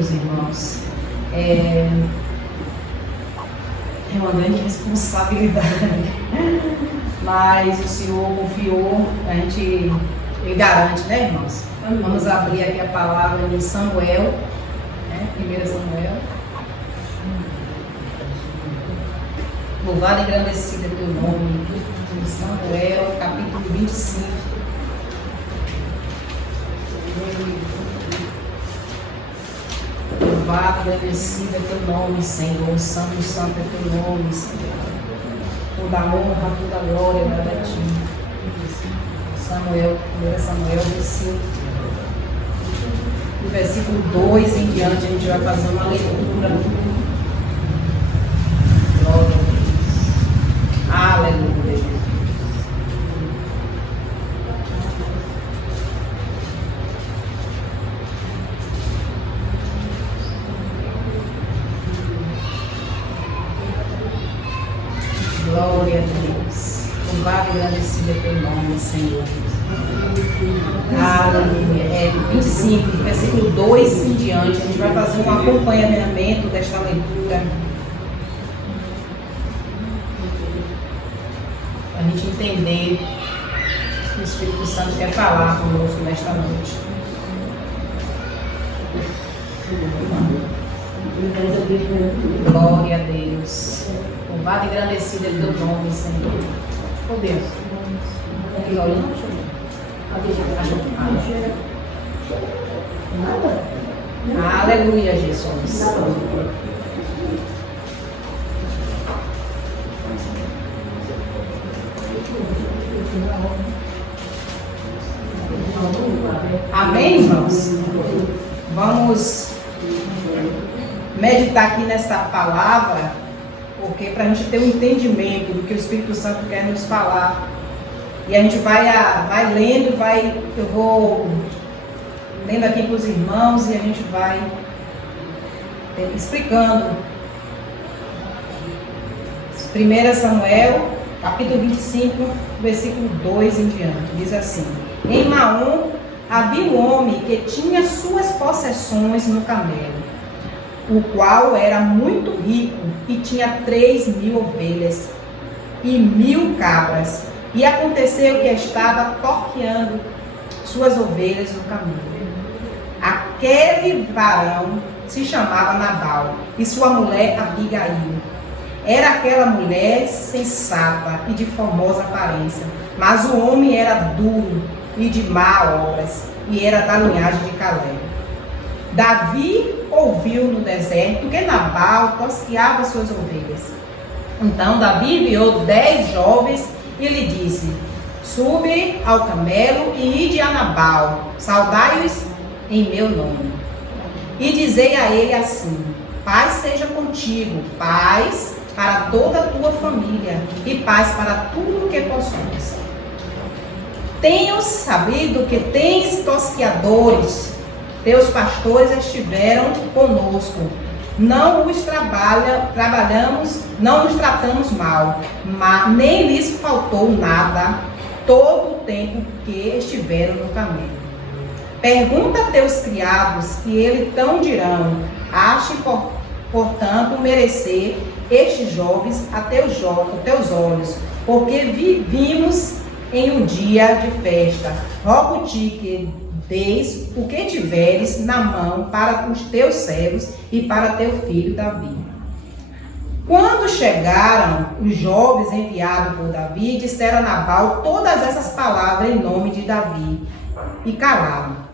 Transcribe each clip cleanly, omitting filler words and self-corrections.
meus irmãos, é uma grande responsabilidade, mas o Senhor confiou, Ele garante, né, irmãos? Vamos abrir aqui a palavra de Samuel, né? 1 Samuel. Louvado e engrandecido é teu nome, Samuel, capítulo 25. Louvado e engrandecido é teu nome, Senhor. Santo, santo é teu nome, Senhor. Toda honra, toda glória dada a ti. Samuel, 1 Samuel, do versículo 2 em diante, a gente vai fazer uma leitura. Glória a Deus. Aleluia, Jesus. Glória a Deus. Louvado e agradecido é teu nome, Senhor. Aleluia. 25, versículo 2 em diante, a gente vai fazer um acompanhamento desta leitura. Para a gente entender o que o Espírito Santo quer falar conosco nesta noite. Glória a Deus. Louvado e agradecido é teu nome, Senhor. Oh Deus. Aleluia, Jesus. Amém, irmãos? Vamos meditar aqui nessa palavra, porque para a gente ter um entendimento do que o Espírito Santo quer nos falar. E a gente vai lendo, eu vou lendo aqui para os irmãos e a gente vai explicando. 1 Samuel, capítulo 25, versículo 2 em diante, diz assim: Em Maom havia um homem que tinha suas possessões no camelo, o qual era muito rico e tinha 3.000 ovelhas e 1.000 cabras. E aconteceu que estava torqueando suas ovelhas no caminho. Aquele varão se chamava Nabal e sua mulher Abigail. Era aquela mulher sensata e de formosa aparência, mas o homem era duro e de má obras, e era da linhagem de Caleb. Davi ouviu no deserto que Nabal tosqueava suas ovelhas. Então Davi enviou 10 jovens e lhe disse: Sube ao camelo e ide a Nabal, saudai-os em meu nome. E dizei a ele assim: Paz seja contigo, paz para toda a tua família e paz para tudo o que possuis. Tenho sabido que tens tosqueadores, teus pastores estiveram conosco. Não os trabalhamos, não os tratamos mal, mas nem lhes faltou nada todo o tempo que estiveram no caminho. Pergunta a teus criados, e eles tão dirão: Ache, portanto, merecer estes jovens a teus olhos, porque vivimos em um dia de festa. Rogo-te que deis o que tiveres na mão para os teus servos e para teu filho Davi. Quando chegaram os jovens enviados por Davi, disseram a Nabal todas essas palavras em nome de Davi e calaram.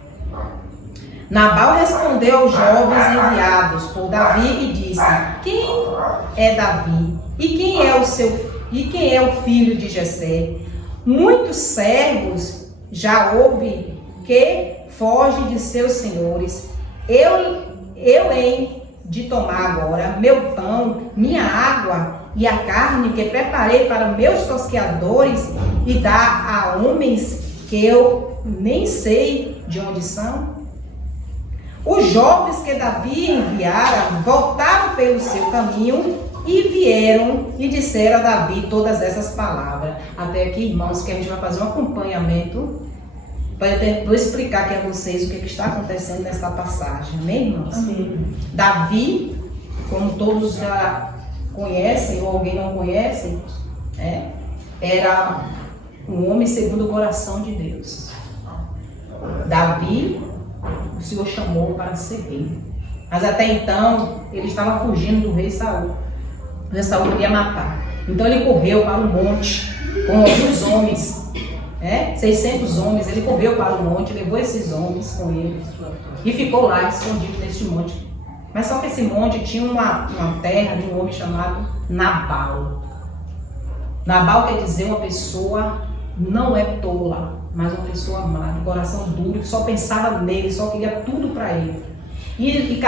Nabal respondeu aos jovens enviados por Davi e disse: Quem é Davi? E quem é o filho de Jessé? Muitos servos já houve que foge de seus senhores. Eu hei de tomar agora meu pão, minha água e a carne que preparei para meus tosqueadores e dar a homens que eu nem sei de onde são? Os jovens que Davi enviara voltaram pelo seu caminho e vieram e disseram a Davi todas essas palavras. Até aqui, irmãos, que a gente vai fazer um acompanhamento Vou explicar aqui a vocês o que está acontecendo nessa passagem, amém, irmãos? Amém. Davi, como todos já conhecem ou alguém não conhece, era um homem segundo o coração de Deus. Davi, o Senhor chamou para seguir. Mas até então, ele estava fugindo do rei Saul. O rei Saul queria matar. Então ele correu para um monte com alguns homens, 600 homens. Ele correu para o monte, levou esses homens com ele e ficou lá escondido neste monte. Mas só que esse monte tinha uma terra de um homem chamado Nabal. Nabal quer dizer uma pessoa não é tola, mas uma pessoa amada, coração duro, que só pensava nele, só queria tudo para ele. E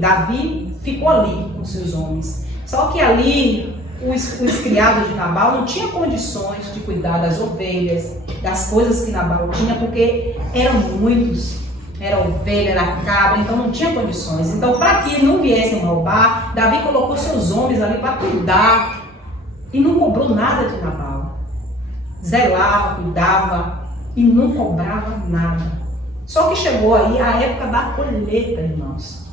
Davi ficou ali com seus homens. Só que ali os criados de Nabal não tinham condições de cuidar das ovelhas, das coisas que Nabal tinha, porque eram muitos. Era ovelha, era cabra, então não tinha condições. Então, para que não viessem roubar, Davi colocou seus homens ali para cuidar e não cobrou nada de Nabal. Zelava, cuidava e não cobrava nada. Só que chegou aí a época da colheita, irmãos.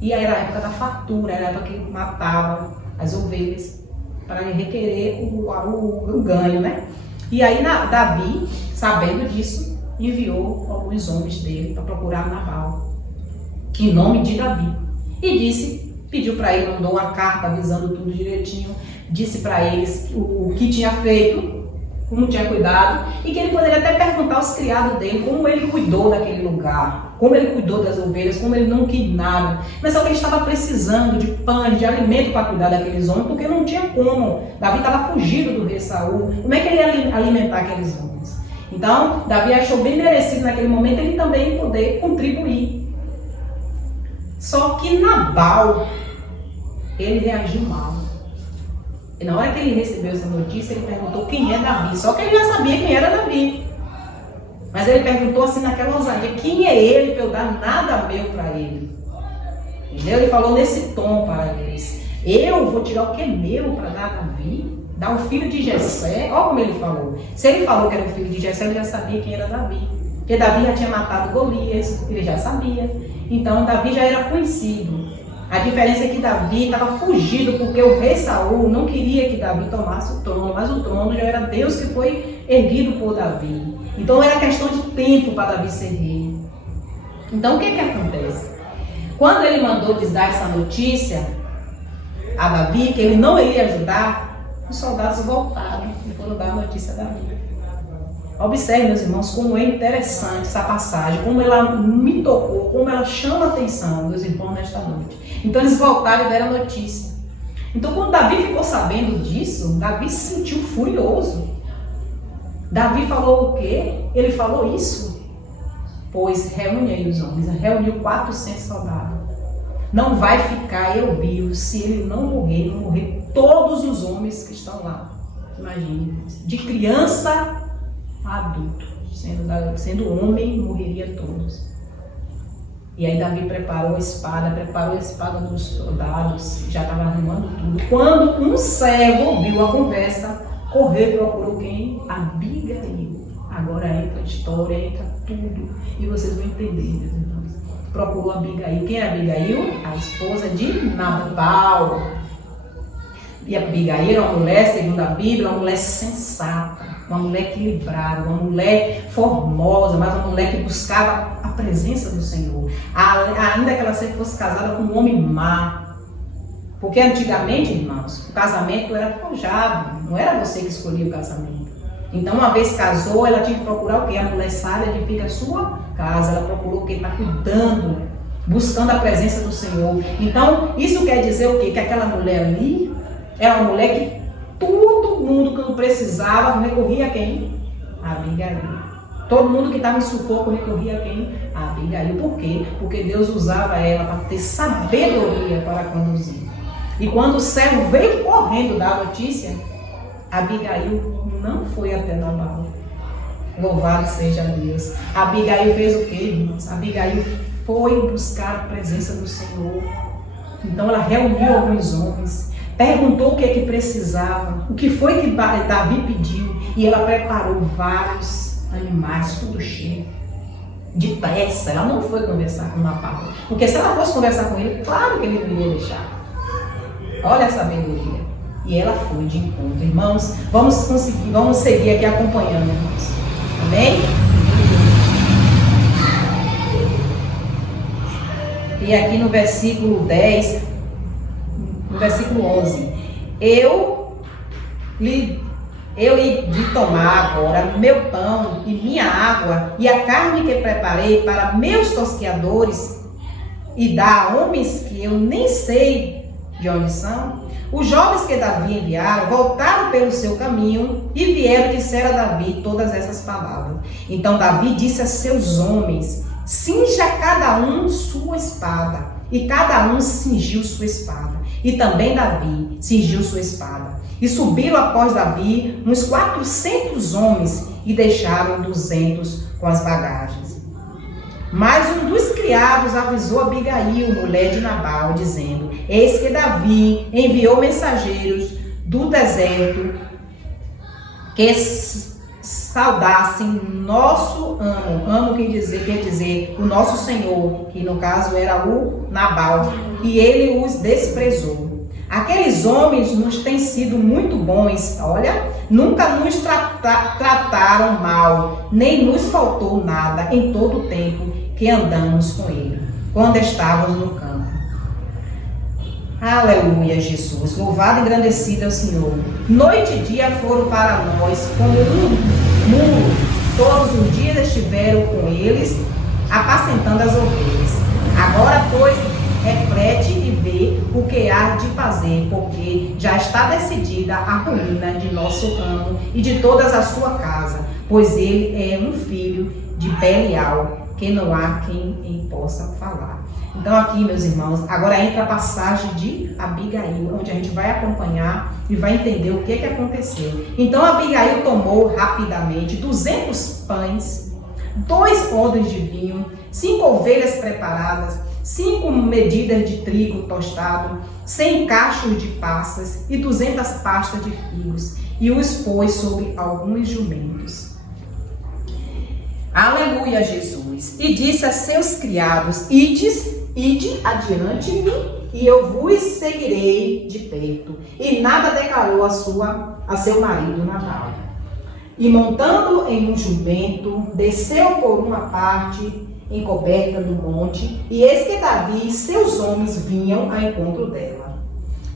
E aí era a época da fartura, era a época que matava as ovelhas para requerer o ganho, né? E aí Davi, sabendo disso, enviou alguns homens dele para procurar Nabal, em nome de Davi. E pediu para ele, mandou uma carta avisando tudo direitinho, disse para eles o que tinha feito, como tinha cuidado, e que ele poderia até perguntar aos criados dele como ele cuidou daquele lugar, como ele cuidou das ovelhas, como ele não quis nada. Mas só que ele estava precisando de pães, de alimento para cuidar daqueles homens, porque não tinha como. Davi estava fugido do rei Saul. Como é que ele ia alimentar aqueles homens? Então, Davi achou bem merecido naquele momento ele também poder contribuir. Só que Nabal, ele reagiu mal. E na hora que ele recebeu essa notícia, ele perguntou quem é Davi. Só que ele já sabia quem era Davi. Mas ele perguntou assim naquela ousadia, quem é ele para eu dar nada meu para ele? Entendeu? Ele falou nesse tom para eles. Eu vou tirar o que é meu para dar a Davi? Dar o filho de Jessé? Olha como ele falou. Se ele falou que era o filho de Jessé, ele já sabia quem era Davi. Porque Davi já tinha matado Golias, ele já sabia. Então Davi já era conhecido. A diferença é que Davi estava fugido porque o rei Saul não queria que Davi tomasse o trono, mas o trono já era Deus que foi erguido por Davi. Então era questão de tempo para Davi ser rei. Então o que acontece? Quando ele mandou dar essa notícia a Davi, que ele não iria ajudar, os soldados voltaram e foram dar a notícia a Davi. Observe, meus irmãos, como é interessante essa passagem, como ela me tocou, como ela chama a atenção dos irmãos nesta noite. Então eles voltaram e deram a notícia. Então quando Davi ficou sabendo disso, Davi se sentiu furioso. Davi falou o quê? Ele falou isso? Pois reúne aí os homens, reuniu 400 soldados. Não vai ficar eu vivo se ele não morrer todos os homens que estão lá. Imagine, de criança a adulto, sendo homem, morreria todos. E aí Davi preparou a espada dos soldados, já estava arrumando tudo. Quando um servo ouviu a conversa, correu e procurou quem? Abigail. Agora entra a história, entra tudo, e vocês vão entender, meus irmãos. Procurou Abigail. Quem é Abigail? A esposa de Nabal. E Abigail era uma mulher, segundo a Bíblia, uma mulher sensata, uma mulher equilibrada, uma mulher formosa, mas uma mulher que buscava a presença do Senhor. Ainda que ela sempre fosse casada com um homem má. Porque antigamente, irmãos, o casamento era forjado, não era você que escolhia o casamento. Então, uma vez casou, ela tinha que procurar o quê? A mulher sábia edifica a sua casa. Ela procurou o quê? Está cuidando, buscando a presença do Senhor. Então, isso quer dizer o quê? Que aquela mulher ali era uma mulher que todo mundo que não precisava recorria a quem? A Abigail. Todo mundo que estava em sufoco recorria a quem? A Abigail. Por quê? Porque Deus usava ela para ter sabedoria para conduzir. E quando o servo veio correndo dar a notícia, Abigail não foi até Nabal. Louvado seja Deus. Abigail fez o quê, irmãos? Abigail foi buscar a presença do Senhor. Então ela reuniu alguns homens, perguntou o que precisava, o que foi que Davi pediu, e ela preparou vários animais, tudo cheio. Depressa, ela não foi conversar com Nabal. Porque se ela fosse conversar com ele, claro que ele não iria deixar. Olha a sabedoria. E ela foi de encontro. Irmãos, vamos seguir aqui acompanhando, irmãos. Amém? E aqui no versículo 10, no versículo 11. Eu lhe tomar agora meu pão e minha água e a carne que preparei para meus tosqueadores e dar a homens que eu nem sei de onde são. Os jovens que Davi enviaram voltaram pelo seu caminho e vieram e disseram a Davi todas essas palavras. Então Davi disse a seus homens: cinja cada um sua espada. E cada um cingiu sua espada. E também Davi cingiu sua espada. E subiram após Davi uns 400 homens e deixaram 200 com as bagagens. Mas um dos criados avisou Abigail, mulher de Nabal, dizendo: eis que Davi enviou mensageiros do deserto que saudassem nosso amo quer dizer o nosso senhor, que no caso era o Nabal, e ele os desprezou. Aqueles homens nos têm sido muito bons, olha, nunca nos trataram mal, nem nos faltou nada em todo o tempo que andamos com ele, quando estávamos no campo. Aleluia, Jesus, louvado e engrandecido é o Senhor. Noite e dia foram para nós como um muro, todos os dias estiveram com eles, apacentando as ovelhas. Agora, pois, reflete e vê o que há de fazer, porque já está decidida a ruína de nosso amo e de toda a sua casa, pois ele é um filho de Belial, que não há quem possa falar. Então aqui, meus irmãos, agora entra a passagem de Abigail, onde a gente vai acompanhar e vai entender o que aconteceu. Então Abigail tomou rapidamente 200 pães, 2 odres de vinho, 5 ovelhas preparadas, 5 medidas de trigo tostado, 100 cachos de passas e 200 pastas de figos, e os pôs sobre alguns jumentos. Aleluia, Jesus. E disse a seus criados: ide adiante-me, e eu vos seguirei de perto. E nada declarou a seu marido Nabal. E montando em um jumento, desceu por uma parte encoberta do monte, e eis que Davi e seus homens vinham ao encontro dela.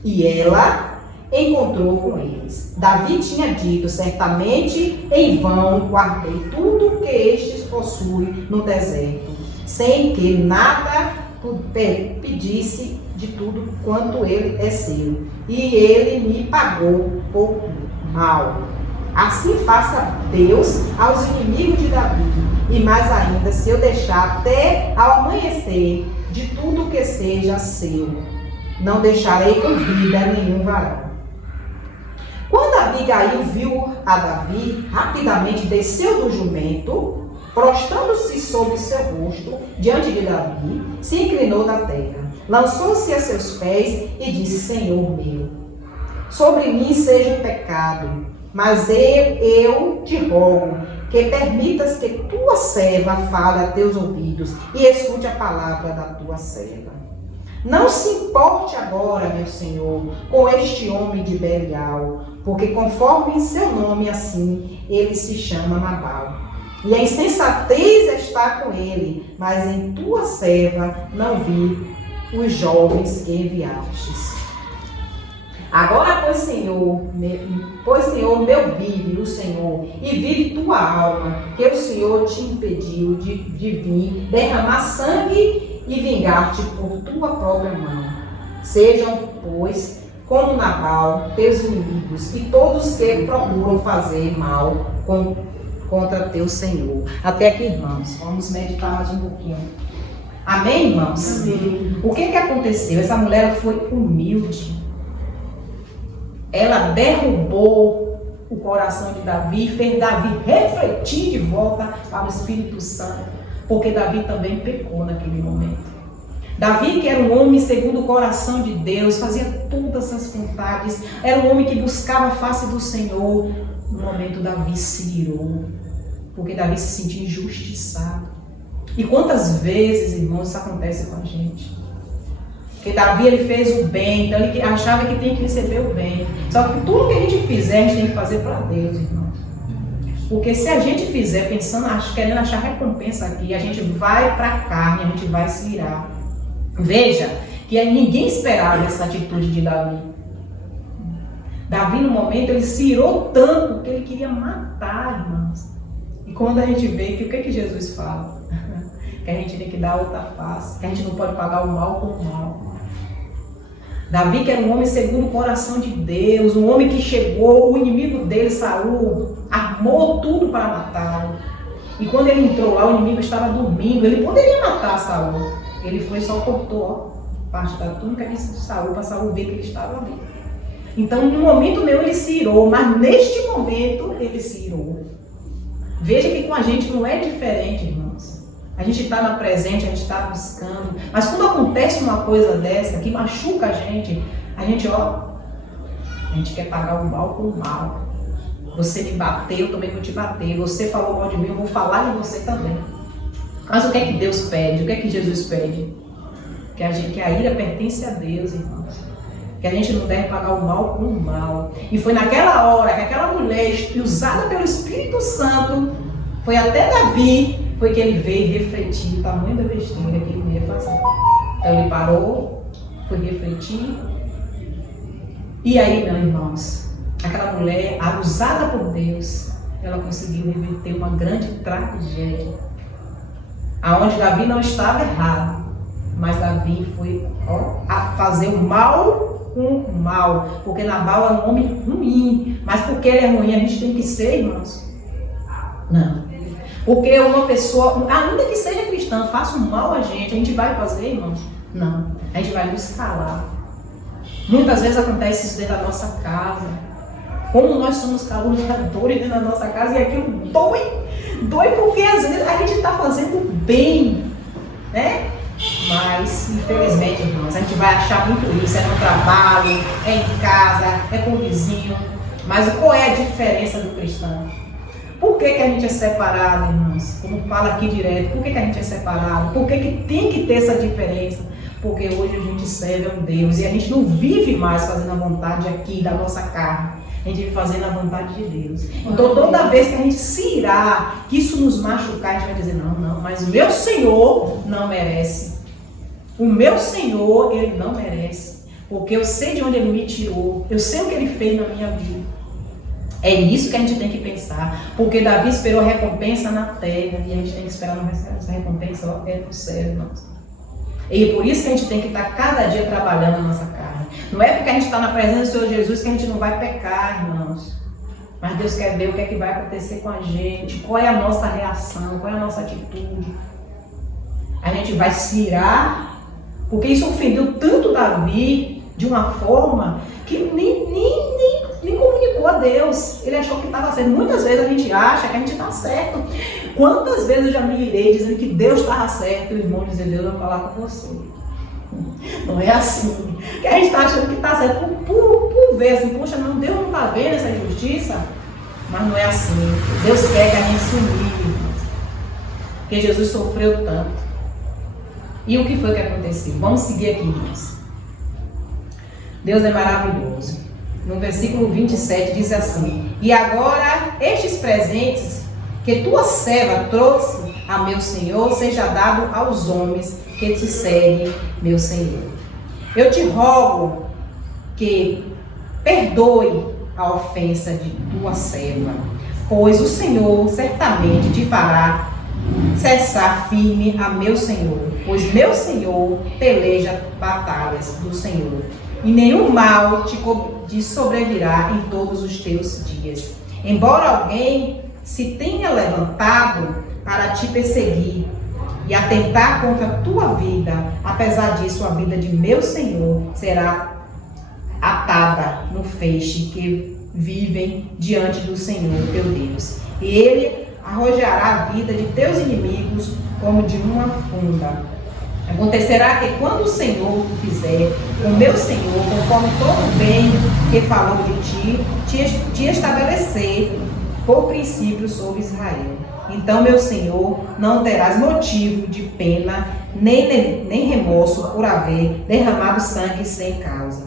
E ela encontrou com eles. Davi tinha dito: certamente em vão guardei tudo que estes possuem no deserto, sem que nada pedisse de tudo quanto ele é seu, e ele me pagou por mal. Assim faça Deus aos inimigos de Davi, e mais ainda, se eu deixar até ao amanhecer de tudo que seja seu, não deixarei com vida nenhum varão. Quando Abigail viu a Davi, rapidamente desceu do jumento, prostrando-se sobre seu rosto diante de Davi, se inclinou da terra, lançou-se a seus pés e disse: Senhor meu, sobre mim seja o pecado, mas eu te rogo que permitas que tua serva fale a teus ouvidos e escute a palavra da tua serva. Não se importe agora, meu Senhor, com este homem de Belial, porque conforme em seu nome assim, ele se chama Nabal. E a insensatez está com ele, mas em tua serva não vi os jovens que enviastes. Agora, pois, Senhor, meu vive o Senhor, e vive tua alma, que o Senhor te impediu de vir derramar sangue e vingar-te por tua própria mão. Sejam, pois, como Nabal, teus inimigos, e todos que procuram fazer mal contra teu Senhor. Até aqui, irmãos, vamos meditar mais um pouquinho. Amém, irmãos? Amém. O que aconteceu? Essa mulher foi humilde. Ela derrubou o coração de Davi, fez Davi refletir de volta para o Espírito Santo, porque Davi também pecou naquele momento. Davi, que era um homem segundo o coração de Deus, fazia todas as vontades, era um homem que buscava a face do Senhor. No momento, Davi se irou. Porque Davi se sentia injustiçado. E quantas vezes, irmãos, isso acontece com a gente? Porque Davi, ele fez o bem, então ele achava que tinha que receber o bem. Só que tudo que a gente fizer, a gente tem que fazer para Deus, irmão. Porque se a gente fizer pensando, querendo achar recompensa aqui, a gente vai para a carne, a gente vai se irar. Veja que ninguém esperava essa atitude de Davi. Davi, no momento, ele se irou tanto que ele queria matar, irmãos. E quando a gente vê que o que Jesus fala? Que a gente tem que dar outra face, que a gente não pode pagar o mal com o mal. Davi, que era um homem segundo o coração de Deus, um homem que chegou, o inimigo dele, Saul, armou tudo para matá-lo. E quando ele entrou lá, o inimigo estava dormindo, ele poderia matar Saul. Ele foi e só cortou parte da túnica de Saul, para Saul ver que ele estava ali. Então, no momento meu, ele se irou, mas neste momento, ele se irou. Veja que com a gente não é diferente, irmãos. A gente está na presente, a gente está buscando. Mas quando acontece uma coisa dessa, que machuca a gente quer pagar o mal com o mal. Você me bateu, eu também vou te bater. Você falou mal de mim, eu vou falar de você também. Mas o que é que Deus pede? O que é que Jesus pede? Que a ira pertence a Deus, irmãos. Que a gente não deve pagar o mal com o mal. E foi naquela hora que aquela mulher, usada pelo Espírito Santo, foi até Davi, foi que ele veio refletir o tamanho da besteira que ele ia fazer. Então ele parou, foi refletir. E aí, meus irmãos, aquela mulher, usada por Deus, ela conseguiu reverter uma grande tragédia. Aonde Davi não estava errado, mas Davi foi a fazer o mal com o mal. Porque Nabal é um homem ruim, mas porque ele é ruim, a gente tem que ser, irmãos? Não. Porque uma pessoa, ainda que seja cristã, faça um mal a gente vai fazer, irmãos? Não. A gente vai nos calar. Muitas vezes acontece isso dentro da nossa casa. Como nós somos caluniadores dentro da nossa casa, e aquilo dói porque às vezes a gente está fazendo bem, né? Mas, infelizmente, irmãos, a gente vai achar muito isso, é no trabalho, é em casa, é com o vizinho. Mas qual é a diferença do cristão? Por que a gente é separado, irmãos? Como fala aqui direto, por que a gente é separado? Por que tem que ter essa diferença? Porque hoje a gente serve a um Deus e a gente não vive mais fazendo a vontade aqui da nossa carne. A gente vive fazendo a vontade de Deus. Então toda vez que a gente se irá, que isso nos machucar, a gente vai dizer, não, mas o meu Senhor não merece. O meu Senhor, Ele não merece. Porque eu sei de onde Ele me tirou. Eu sei o que Ele fez na minha vida. É nisso que a gente tem que pensar. Porque Davi esperou a recompensa na terra. E a gente tem que esperar essa recompensa no céu, irmãos. E por isso que a gente tem que estar cada dia trabalhando na nossa carne. Não é porque a gente está na presença do Senhor Jesus que a gente não vai pecar, irmãos. Mas Deus quer ver o que é que vai acontecer com a gente. Qual é a nossa reação, qual é a nossa atitude. A gente vai se irar. Porque isso ofendeu tanto Davi de uma forma que nem comunicou a Deus. Ele achou que estava certo. Muitas vezes a gente acha que a gente está certo. Quantas vezes eu já me irei dizendo que Deus estava certo e o irmão dizer, Deus vai falar com você. Não é assim. Que a gente está achando que está certo por ver assim, poxa, não, Deus não está vendo essa injustiça. Mas não é assim. Deus quer que a gente se humilhe. Porque Jesus sofreu tanto. E o que foi que aconteceu? Vamos seguir aqui, irmãos. Deus é maravilhoso. No versículo 27 diz assim: e agora estes presentes que tua serva trouxe a meu Senhor, seja dado aos homens que te seguem, meu Senhor. Eu te rogo que perdoe a ofensa de tua serva, pois o Senhor certamente te fará cessar firme a meu Senhor, pois meu Senhor peleja batalhas do Senhor, e nenhum mal te sobrevirá em todos os teus dias. Embora alguém se tenha levantado para te perseguir e atentar contra a tua vida, apesar disso a vida de meu Senhor será atada no feixe que vivem diante do Senhor teu Deus. E ele arrojará a vida de teus inimigos como de uma funda. Acontecerá que quando o Senhor fizer, o meu Senhor, conforme todo o bem que falou de ti, te estabelecer por princípio sobre Israel. Então, meu Senhor, não terás motivo de pena, nem remorso por haver derramado sangue sem causa,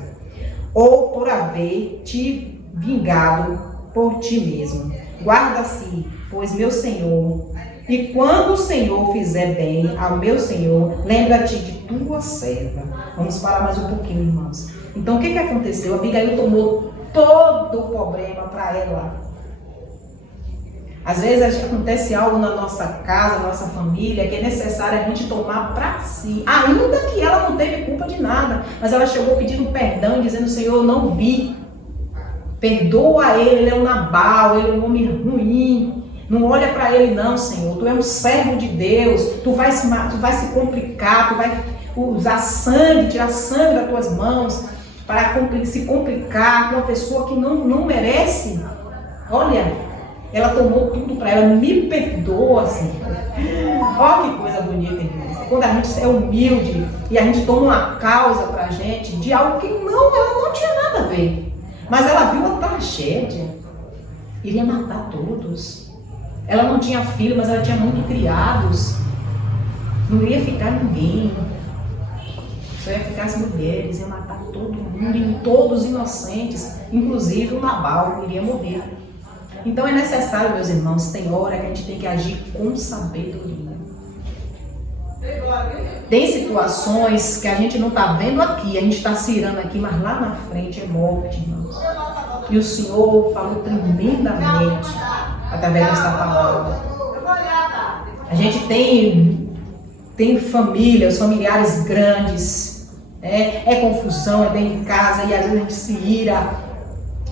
ou por haver te vingado por ti mesmo. Guarda-se, pois, meu Senhor, e quando o Senhor fizer bem ao meu Senhor, lembra-te de tua serva. Vamos parar mais um pouquinho, irmãos. Então, o que aconteceu? Abigail tomou todo o problema para ela. Às vezes acontece algo na nossa casa, na nossa família, que é necessário a gente tomar para si. Ainda que ela não teve culpa de nada, mas ela chegou pedindo perdão e dizendo: Senhor, eu não vi. Perdoa ele é um Nabal, ele é um homem ruim. Não olha para ele não, Senhor. Tu é um servo de Deus. Tu vai se complicar, tu vai usar sangue, tirar sangue das tuas mãos para se complicar com uma pessoa que não merece. Olha, ela tomou tudo para ela. Me perdoa, Senhor. Olha que coisa bonita, irmãos. Quando a gente é humilde e a gente toma uma causa para a gente de algo que ela não tinha nada a ver. Mas ela viu a tragédia. Iria matar todos. Ela não tinha filho, mas ela tinha muitos criados. Não ia ficar ninguém. Só ia ficar as mulheres, ia matar todo mundo, e todos inocentes, inclusive o Nabal iria morrer. Então é necessário, meus irmãos, tem hora que a gente tem que agir com sabedoria. Tem situações que a gente não está vendo aqui, a gente está cirando aqui, mas lá na frente é morte, irmãos. E o Senhor falou tremendamente através dessa palavra. A gente tem família, os familiares grandes, é confusão, é dentro de casa, e às vezes a gente se ira.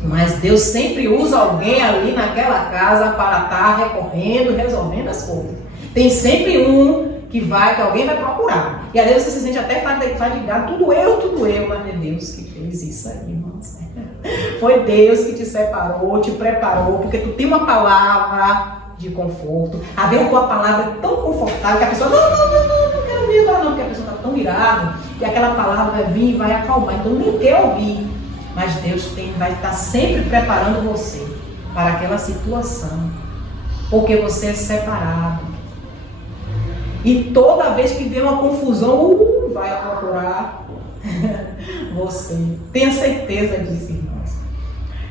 Mas Deus sempre usa alguém ali naquela casa para estar recorrendo, resolvendo as coisas. Tem sempre um que alguém vai procurar. E às vezes você se sente até fadigado, tudo eu, mas é Deus que fez isso aí, irmãos. Foi Deus que te separou, te preparou, porque tu tem uma palavra de conforto. A ver a tua palavra é tão confortável que a pessoa, não quero ouvir agora não, porque a pessoa está tão irada, e aquela palavra vai vir e vai acalmar, então nem quer ouvir. Mas Deus vai estar sempre preparando você para aquela situação, porque você é separado. E toda vez que vem uma confusão, vai procurar você. Tenha certeza disso, irmãos.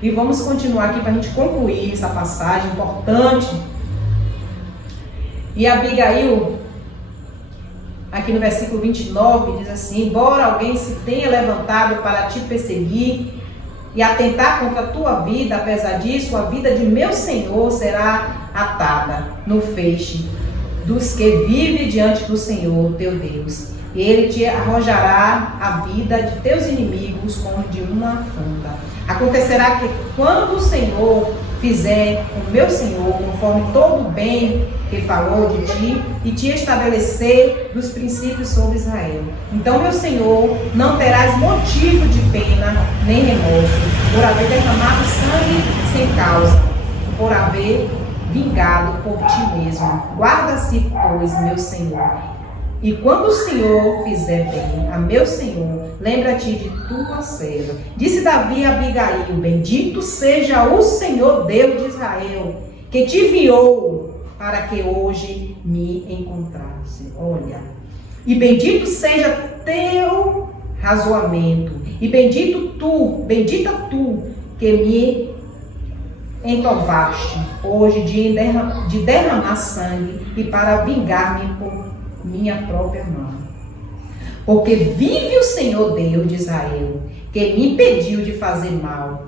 E vamos continuar aqui para a gente concluir essa passagem importante. E Abigail, aqui no versículo 29, diz assim: embora alguém se tenha levantado para te perseguir e atentar contra a tua vida, apesar disso, a vida de meu Senhor será atada no feixe dos que vivem diante do Senhor, teu Deus. E ele te arrojará a vida de teus inimigos como de uma funda. Acontecerá que quando o Senhor fizer o meu Senhor, conforme todo o bem que falou de ti, e te estabelecer dos princípios sobre Israel, então, meu Senhor, não terás motivo de pena nem remorso por haver derramado sangue sem causa, por haver vingado por ti mesmo. Guarda-se, pois, meu Senhor, e quando o Senhor fizer bem a meu Senhor, lembra-te de tua serva. Disse Davi a Abigail: bendito seja o Senhor Deus de Israel, que te enviou para que hoje me encontrasse. Olha, e bendito seja teu razoamento, e bendita tu que me entovaste hoje de derramar sangue e para vingar-me por minha própria mão. Porque vive o Senhor Deus de Israel, que me impediu de fazer mal,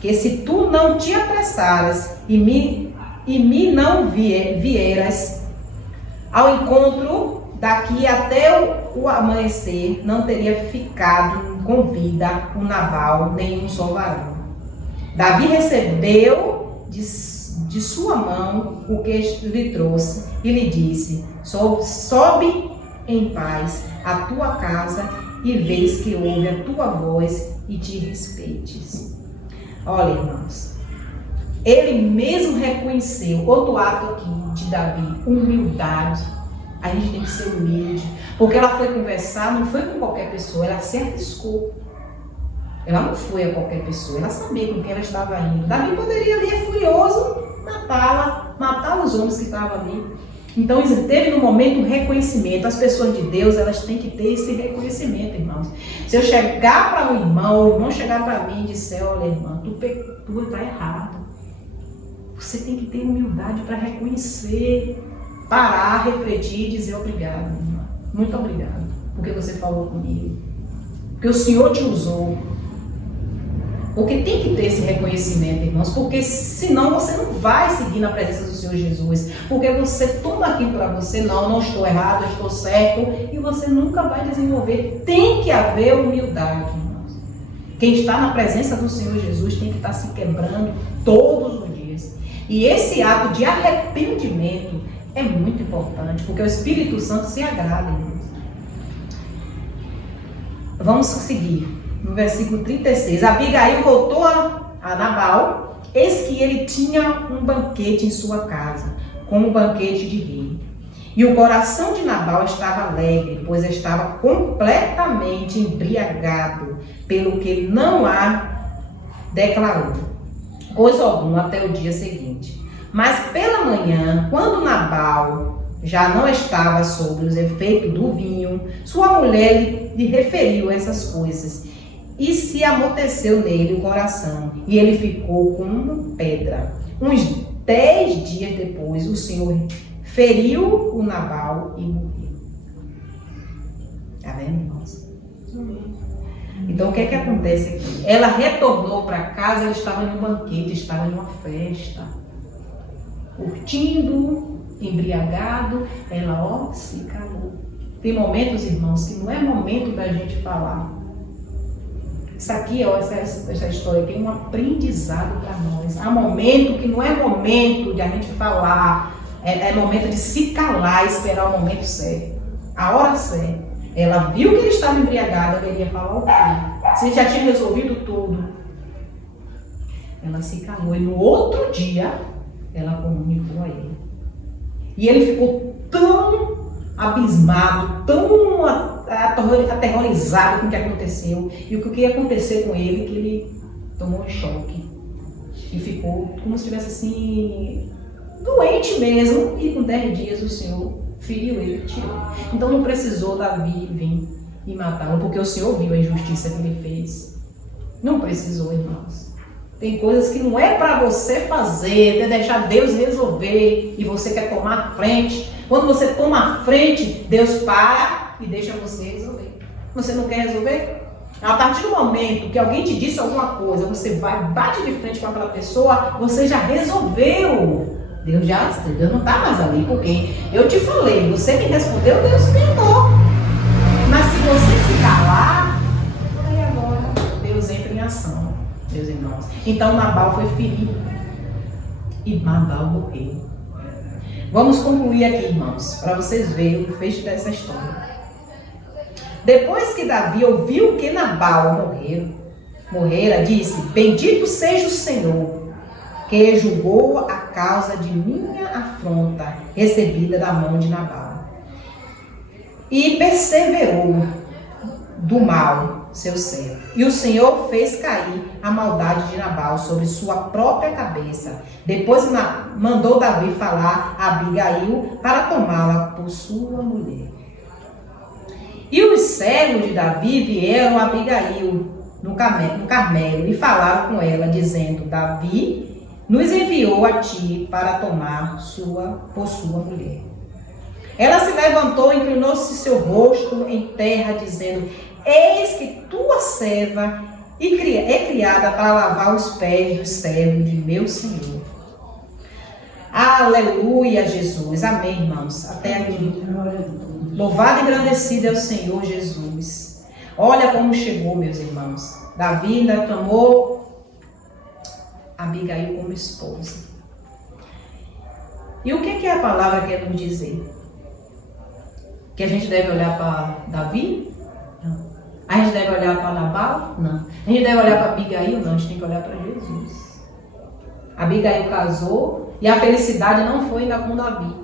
que se tu não te apressaras e me não vieras ao encontro daqui até o amanhecer, não teria ficado com vida um Nabal, nem um só varão. Davi recebeu de sua mão o que lhe trouxe e lhe disse: sobe em paz à tua casa e vês que ouve a tua voz e te respeites. Olha, irmãos, ele mesmo reconheceu outro ato aqui de Davi, humildade. A gente tem que ser humilde, porque ela foi conversar, não foi com qualquer pessoa, ela se arriscou. Ela não foi a qualquer pessoa, ela sabia com quem ela estava indo. Davi poderia ali, furioso, matar os homens que estavam ali. Então teve no momento um reconhecimento. As pessoas de Deus, elas têm que ter esse reconhecimento, irmãos. Se eu chegar para um irmão, o irmão chegar para mim e disser, olha, irmã, tu está errado. Você tem que ter humildade para reconhecer, parar, refletir e dizer obrigado, irmã. Muito obrigado, porque você falou comigo. Porque o Senhor te usou. Porque tem que ter esse reconhecimento, irmãos, porque senão você não vai seguir na presença do Senhor Jesus. Porque você toma aquilo para você, não estou errado, estou certo, e você nunca vai desenvolver. Tem que haver humildade, irmãos. Quem está na presença do Senhor Jesus tem que estar se quebrando todos os dias. E esse ato de arrependimento é muito importante, porque o Espírito Santo se agrada, irmãos. Vamos seguir. No versículo 36, Abigail voltou a Nabal, eis que ele tinha um banquete em sua casa, como um banquete de rei. E o coração de Nabal estava alegre, pois estava completamente embriagado, pelo que não a declarou coisa alguma até o dia seguinte. Mas pela manhã, quando Nabal já não estava sob os efeitos do vinho, sua mulher lhe referiu essas coisas. E se amorteceu nele o coração, e ele ficou como pedra. Uns 10 dias depois, o Senhor feriu o Nabal e morreu. Está vendo, irmãos? Então, o que é que acontece aqui? Ela retornou para casa, ela estava em um banquete, estava em uma festa. Curtindo, embriagado, ela, se calou. Tem momentos, irmãos, que não é momento da gente falar. Isso aqui, essa história aqui é um aprendizado para nós. Há momento que não é momento de a gente falar, é momento de se calar e esperar o momento certo, a hora certa. Ela viu que ele estava embriagado, ela iria falar o quê? Se ele já tinha resolvido tudo. Ela se calou e no outro dia, ela comunicou a ele. E ele ficou tão abismado, tão aterrorizado com o que aconteceu e o que ia acontecer com ele, que ele tomou um choque e ficou como se estivesse assim doente mesmo, e com 10 dias o Senhor feriu ele e tirou. Então não precisou Davi vir e matá-lo, porque o Senhor viu a injustiça que ele fez. Não precisou, irmãos. Tem coisas que não é para você fazer, é deixar Deus resolver e você quer tomar a frente. Quando você toma a frente, Deus para e deixa você resolver. Você não quer resolver? A partir do momento que alguém te disse alguma coisa, você vai, bate de frente com aquela pessoa, você já resolveu. Deus não está mais ali, porque eu te falei, você me respondeu, Deus perdoou. Mas se você se calar, aí agora Deus entra em ação, meus irmãos. Então Nabal foi ferido e Nabal morreu. Vamos concluir aqui, irmãos, para vocês verem o fecho dessa história. Depois que Davi ouviu que Nabal morrera, disse: bendito seja o Senhor, que julgou a causa de minha afronta, recebida da mão de Nabal, e perseverou do mal seu servo. E o Senhor fez cair a maldade de Nabal sobre sua própria cabeça. Depois mandou Davi falar a Abigail para tomá-la por sua mulher. E os servos de Davi vieram a Abigail no Carmelo e falaram com ela, dizendo: Davi nos enviou a ti para tomar por sua mulher. Ela se levantou, inclinou-se seu rosto em terra, dizendo: eis que tua serva é criada para lavar os pés dos servos de meu Senhor. Aleluia, Jesus. Amém, irmãos. Até aqui. Louvado e engrandecido é o Senhor Jesus. Olha como chegou, meus irmãos. Davi ainda tomou Abigail como esposa. E o que a palavra quer nos dizer? Que a gente deve olhar para Davi? Não. A gente deve olhar para Nabal? Não. A gente deve olhar para Abigail? Não. A gente tem que olhar para Jesus. Abigail casou e a felicidade não foi ainda com Davi.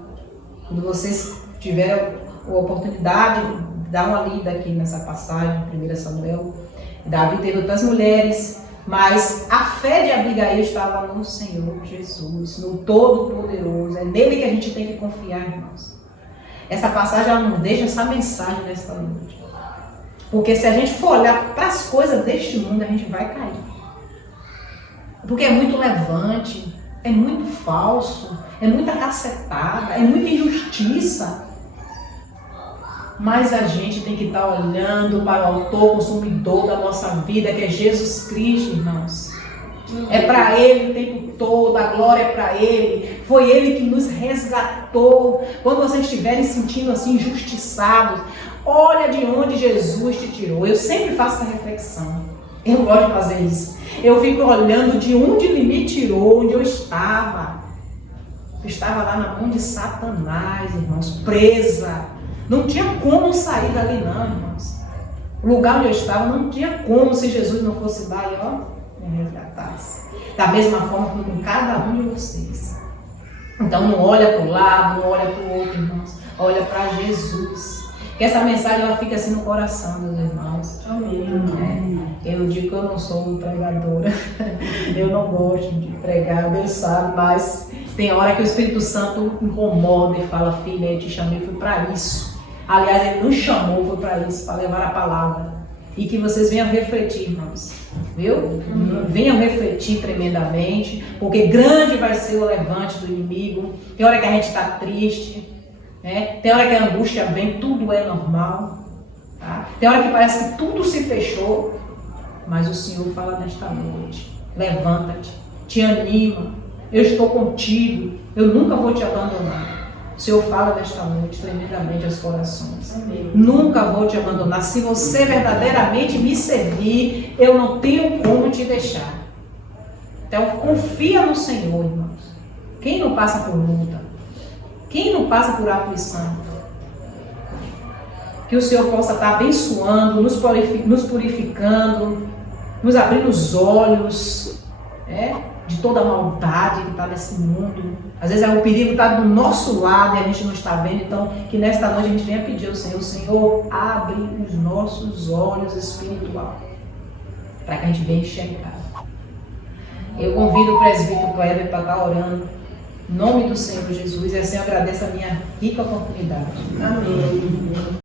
Quando vocês tiverem a oportunidade, dá uma lida aqui nessa passagem, 1 Samuel. Davi teve outras mulheres, Mas a fé de Abigail estava no Senhor Jesus, no Todo-Poderoso. É nele que a gente tem que confiar, irmãos. Essa passagem ela não deixa essa mensagem nesta noite. Porque se a gente for olhar para as coisas deste mundo, a gente vai cair. Porque é muito levante, é muito falso, é muita cacetada, é muita injustiça. Mas a gente tem que estar olhando para o autor, consumidor da nossa vida, que é Jesus Cristo, irmãos. É para Ele o tempo todo, a glória é para Ele. Foi Ele que nos resgatou. Quando vocês estiverem sentindo assim injustiçados, olha de onde Jesus te tirou. Eu sempre faço essa reflexão. Eu gosto de fazer isso. Eu fico olhando de onde Ele me tirou, onde eu estava. Eu estava lá na mão de Satanás, irmãos, presa. Não tinha como sair dali não, irmãos. O lugar onde eu estava não tinha como se Jesus não fosse lá e me resgatasse. Da mesma forma que com cada um de vocês. Então não olha para o lado, não olha para o outro, irmãos. Olha para Jesus. Que essa mensagem ela fica assim no coração dos irmãos. Amém. Eu digo que eu não sou pregadora. Eu não gosto de pregar, Deus sabe, mas tem hora que o Espírito Santo incomoda e fala: filha, eu te chamei, foi para isso. Aliás, Ele nos chamou, foi para isso, para levar a palavra. E que vocês venham refletir, irmãos. Viu? Venham refletir tremendamente, porque grande vai ser o levante do inimigo. Tem hora que a gente está triste, né? Tem hora que a angústia vem, tudo é normal. Tá? Tem hora que parece que tudo se fechou, mas o Senhor fala nesta noite: levanta-te, te anima, eu estou contigo, eu nunca vou te abandonar. O Senhor fala nesta noite tremendamente aos corações. Amém. Nunca vou te abandonar. Se você verdadeiramente me servir, eu não tenho como te deixar. Então confia no Senhor, irmãos. Quem não passa por luta? Quem não passa por aflição? Que o Senhor possa estar abençoando, nos purificando, nos abrindo os olhos, de toda a maldade que está nesse mundo. Às vezes o perigo está do nosso lado e a gente não está vendo. Então, que nesta noite a gente venha pedir ao Senhor: Senhor, abre os nossos olhos espirituais, para que a gente venha enxergar. Eu convido o presbítero Kleber para estar orando, em nome do Senhor Jesus, e assim eu agradeço a minha rica oportunidade. Amém.